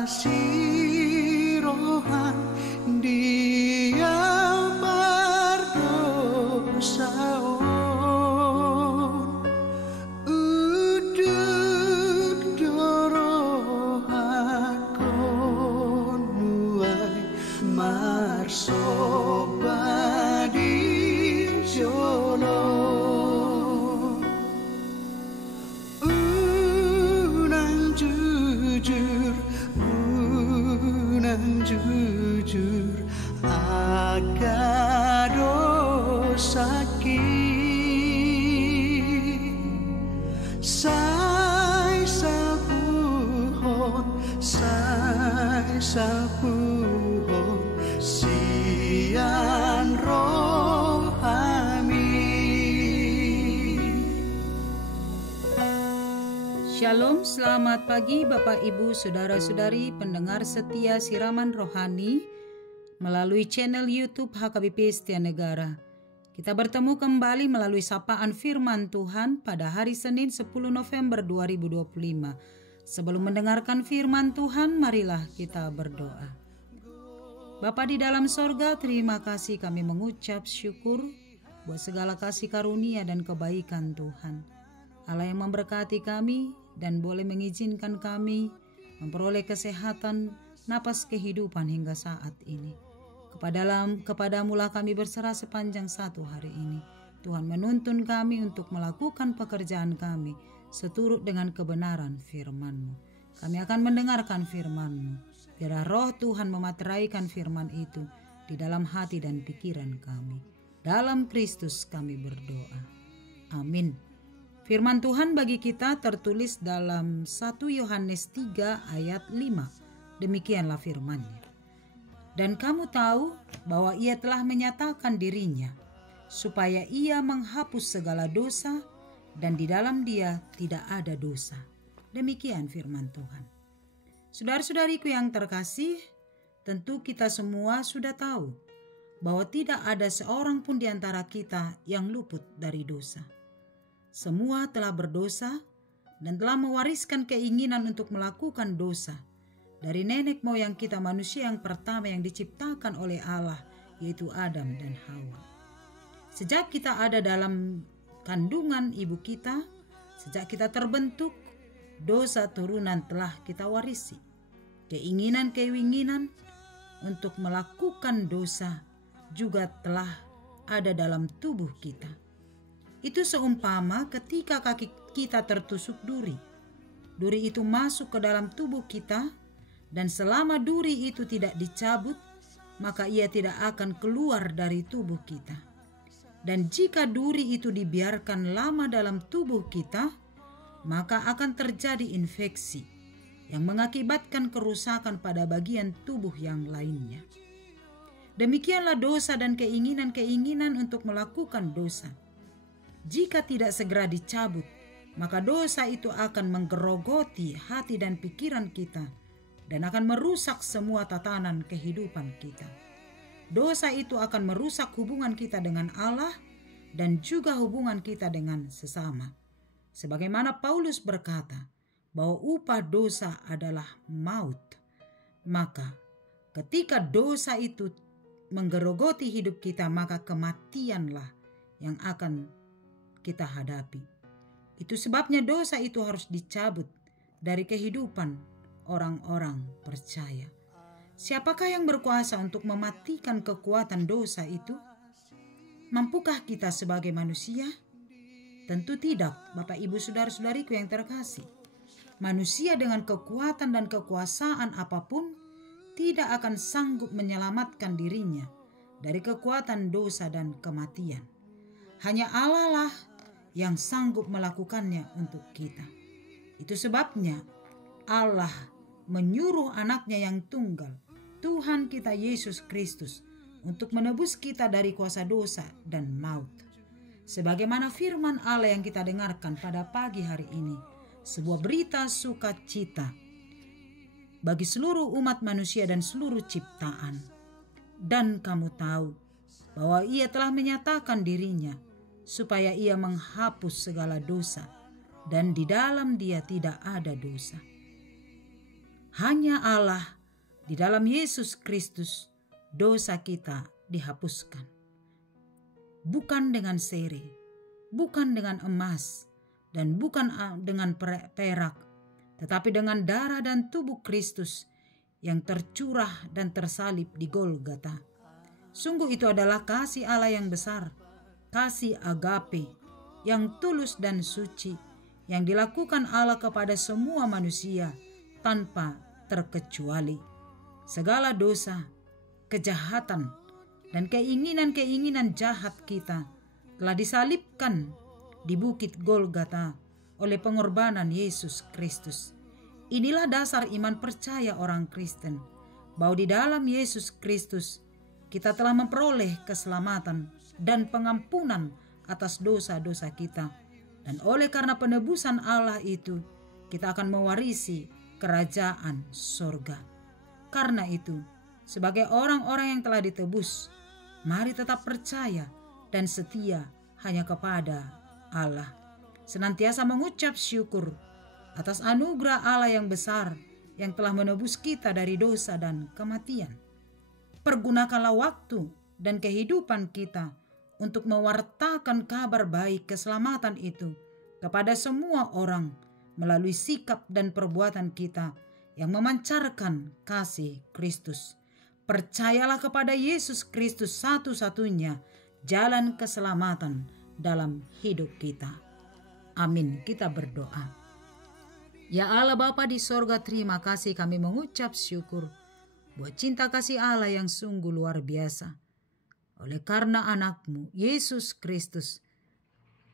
kasih Rohan dia berdosa uduk dorohan kon nuai marsoba di jolo jujur agak dosaki sai sapuhon sian rohani. Shalom, selamat pagi Bapak Ibu Saudara-saudari pendengar setia siraman rohani melalui channel YouTube HKBP Setia Negara. Kita bertemu kembali melalui sapaan firman Tuhan pada hari Senin 10 November 2025. Sebelum mendengarkan firman Tuhan, marilah kita berdoa. Bapa di dalam sorga, terima kasih kami mengucap syukur buat segala kasih karunia dan kebaikan Tuhan. Allah yang memberkati kami dan boleh mengizinkan kami memperoleh kesehatan, napas kehidupan hingga saat ini. Kepadamulah kami berserah sepanjang satu hari ini. Tuhan menuntun kami untuk melakukan pekerjaan kami seturut dengan kebenaran firman-Mu. Kami akan mendengarkan firman-Mu. Biarlah roh Tuhan memateraikan firman itu di dalam hati dan pikiran kami. Dalam Kristus kami berdoa. Amin. Firman Tuhan bagi kita tertulis dalam 1 Yohanes 3 ayat 5. Demikianlah firman-Nya. Dan kamu tahu bahwa Ia telah menyatakan dirinya, supaya Ia menghapus segala dosa, dan di dalam Dia tidak ada dosa. Demikian firman Tuhan. Saudara-saudariku yang terkasih, tentu kita semua sudah tahu bahwa tidak ada seorang pun di antara kita yang luput dari dosa. Semua telah berdosa dan telah mewariskan keinginan untuk melakukan dosa dari nenek moyang kita manusia yang pertama yang diciptakan oleh Allah, yaitu Adam dan Hawa. Sejak kita ada dalam kandungan ibu kita, sejak kita terbentuk, dosa turunan telah kita warisi. Keinginan-keinginan untuk melakukan dosa juga telah ada dalam tubuh kita. Itu seumpama ketika kaki kita tertusuk duri. Duri itu masuk ke dalam tubuh kita, dan selama duri itu tidak dicabut, maka ia tidak akan keluar dari tubuh kita. Dan jika duri itu dibiarkan lama dalam tubuh kita, maka akan terjadi infeksi yang mengakibatkan kerusakan pada bagian tubuh yang lainnya. Demikianlah dosa dan keinginan-keinginan untuk melakukan dosa. Jika tidak segera dicabut, maka dosa itu akan menggerogoti hati dan pikiran kita dan akan merusak semua tatanan kehidupan kita. Dosa itu akan merusak hubungan kita dengan Allah dan juga hubungan kita dengan sesama. Sebagaimana Paulus berkata bahwa upah dosa adalah maut. Maka ketika dosa itu menggerogoti hidup kita, maka kematianlah yang akan kita hadapi. Itu sebabnya dosa itu harus dicabut dari kehidupan orang-orang percaya. Siapakah yang berkuasa untuk mematikan kekuatan dosa itu? Mampukah kita sebagai manusia? Tentu tidak, Bapak Ibu Saudara-saudariku yang terkasih. Manusia dengan kekuatan dan kekuasaan apapun tidak akan sanggup menyelamatkan dirinya dari kekuatan dosa dan kematian. Hanya Allah lah yang sanggup melakukannya untuk kita. Itu sebabnya Allah menyuruh anaknya yang tunggal, Tuhan kita Yesus Kristus, untuk menebus kita dari kuasa dosa dan maut. Sebagaimana firman Allah yang kita dengarkan pada pagi hari ini, sebuah berita sukacita bagi seluruh umat manusia dan seluruh ciptaan. Dan kamu tahu bahwa Ia telah menyatakan dirinya supaya Ia menghapus segala dosa, dan di dalam Dia tidak ada dosa. Hanya Allah di dalam Yesus Kristus dosa kita dihapuskan. Bukan dengan seri, bukan dengan emas, dan bukan dengan perak, tetapi dengan darah dan tubuh Kristus yang tercurah dan tersalib di Golgota. Sungguh itu adalah kasih Allah yang besar, kasih agape yang tulus dan suci yang dilakukan Allah kepada semua manusia tanpa terkecuali. Segala dosa, kejahatan, dan keinginan-keinginan jahat kita telah disalibkan di bukit Golgota oleh pengorbanan Yesus Kristus. Inilah dasar iman percaya orang Kristen, bahwa di dalam Yesus Kristus kita telah memperoleh keselamatan dan pengampunan atas dosa-dosa kita. Dan oleh karena penebusan Allah itu, kita akan mewarisi kerajaan sorga. Karena itu, sebagai orang-orang yang telah ditebus, mari tetap percaya dan setia hanya kepada Allah. Senantiasa mengucap syukur atas anugerah Allah yang besar yang telah menebus kita dari dosa dan kematian. Pergunakanlah waktu dan kehidupan kita untuk mewartakan kabar baik keselamatan itu kepada semua orang melalui sikap dan perbuatan kita yang memancarkan kasih Kristus. Percayalah kepada Yesus Kristus satu-satunya jalan keselamatan dalam hidup kita. Amin. Kita berdoa. Ya Allah Bapa di sorga, terima kasih kami mengucap syukur buat cinta kasih Allah yang sungguh luar biasa. Oleh karena anak-Mu, Yesus Kristus,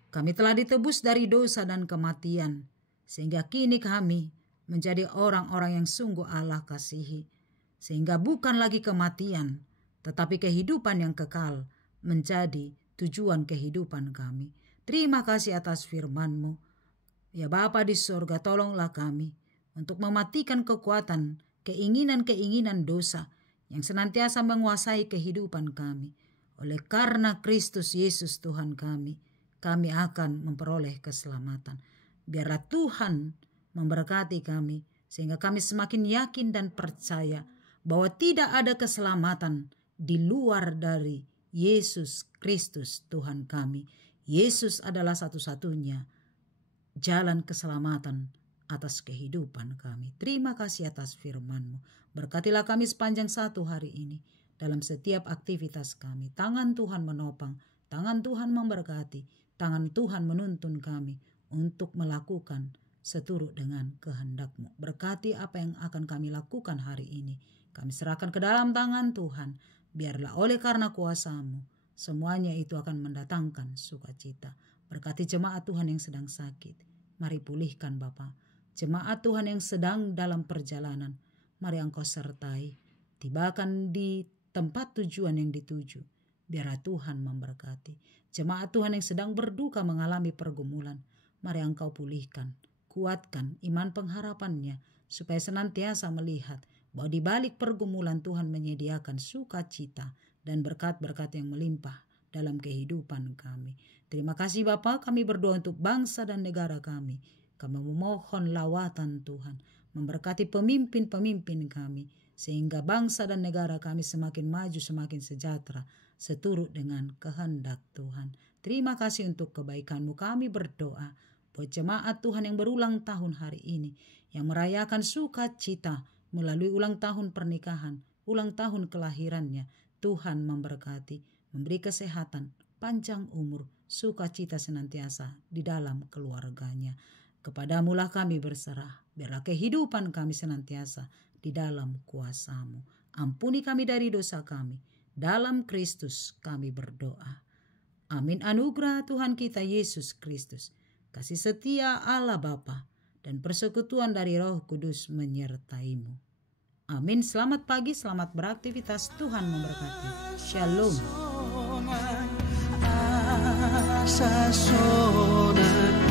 kami telah ditebus dari dosa dan kematian, sehingga kini kami menjadi orang-orang yang sungguh Allah kasihi. Sehingga bukan lagi kematian, tetapi kehidupan yang kekal menjadi tujuan kehidupan kami. Terima kasih atas firman-Mu. Ya Bapa di sorga, tolonglah kami untuk mematikan kekuatan, keinginan-keinginan dosa yang senantiasa menguasai kehidupan kami. Oleh karena Kristus Yesus Tuhan kami akan memperoleh keselamatan. Biarlah Tuhan memberkati kami, sehingga kami semakin yakin dan percaya bahwa tidak ada keselamatan di luar dari Yesus Kristus Tuhan kami. Yesus adalah satu-satunya jalan keselamatan atas kehidupan kami. Terima kasih atas firman-Mu. Berkatilah kami sepanjang satu hari ini dalam setiap aktivitas kami. Tangan Tuhan menopang, tangan Tuhan memberkati, tangan Tuhan menuntun kami untuk melakukan seturut dengan kehendak-Mu. Berkati apa yang akan kami lakukan hari ini. Kami serahkan ke dalam tangan Tuhan. Biarlah oleh karena kuasa-Mu, semuanya itu akan mendatangkan sukacita. Berkati jemaat Tuhan yang sedang sakit. Mari pulihkan Bapa. Jemaat Tuhan yang sedang dalam perjalanan, mari Engkau sertai. Tibakan di tempat tujuan yang dituju. Biarlah Tuhan memberkati. Jemaat Tuhan yang sedang berduka mengalami pergumulan, mari Engkau pulihkan. Kuatkan iman pengharapannya, supaya senantiasa melihat bahwa di balik pergumulan Tuhan menyediakan sukacita dan berkat-berkat yang melimpah dalam kehidupan kami. Terima kasih Bapa, kami berdoa untuk bangsa dan negara kami. Kami memohon lawatan Tuhan, memberkati pemimpin-pemimpin kami, sehingga bangsa dan negara kami semakin maju, semakin sejahtera, seturut dengan kehendak Tuhan. Terima kasih untuk kebaikan-Mu. Kami berdoa buat jemaat Tuhan yang berulang tahun hari ini, yang merayakan sukacita melalui ulang tahun pernikahan, ulang tahun kelahirannya. Tuhan memberkati, memberi kesehatan, panjang umur, sukacita senantiasa di dalam keluarganya. Kepadamu-lah kami berserah, biarlah kehidupan kami senantiasa di dalam kuasa-Mu. Ampuni kami dari dosa kami, dalam Kristus kami berdoa. Amin. Anugerah Tuhan kita Yesus Kristus, kasih setia Allah Bapa, dan persekutuan dari Roh Kudus menyertai-Mu. Amin. Selamat pagi, selamat beraktivitas. Tuhan memberkati. Shalom. Asa sonan